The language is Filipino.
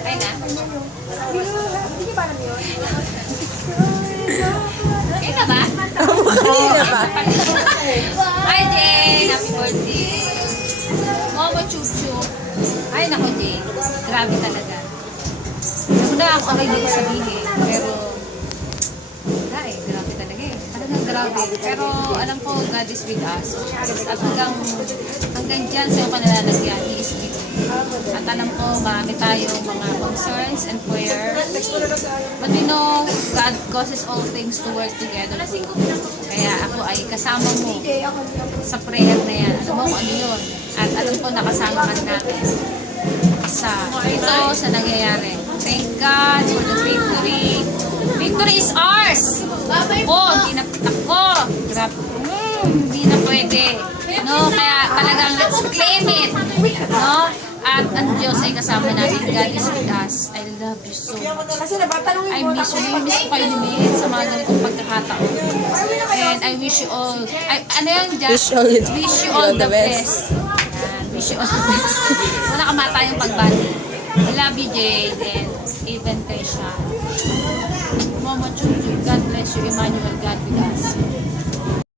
Ay na. Ito ba? Kanina ba? Hi, Jane! Happy birthday! Momo Chuchu. Ay, nako, Jane. Grabe talaga. Wala ako dito sabihin, pero ay, grabe talaga eh. Talagang grabe. Pero alam ko, God is with us. At hanggang dyan sa yung kanalalagyan, He is with you. At alam ko, marami tayong mga concerns and prayers. But we know, God causes all things to work together for you. Kaya ako ay kasama mo sa prayer na yan. Alam mo kung ano yun. At alam ko, nakasama ka natin sa nangyayari. Thank God for the victory. Victory is ours! Oh, hindi na ako. Grabe. Hindi na pwede. No, kaya talagang let's claim it. No? At ang Diyos ay kasama natin. God is with us. I love you so much. I miss you. I miss ko kayo ni Min sa mga ganitong pagkakataon. And I wish you all, ano yun dyan? Wish you all the best. Yan. Wish you all the best. Wala kamata yung pagbati. I love you, Jade. And even kay Sean. Momo Chuchu. God bless you, Emmanuel. God with us.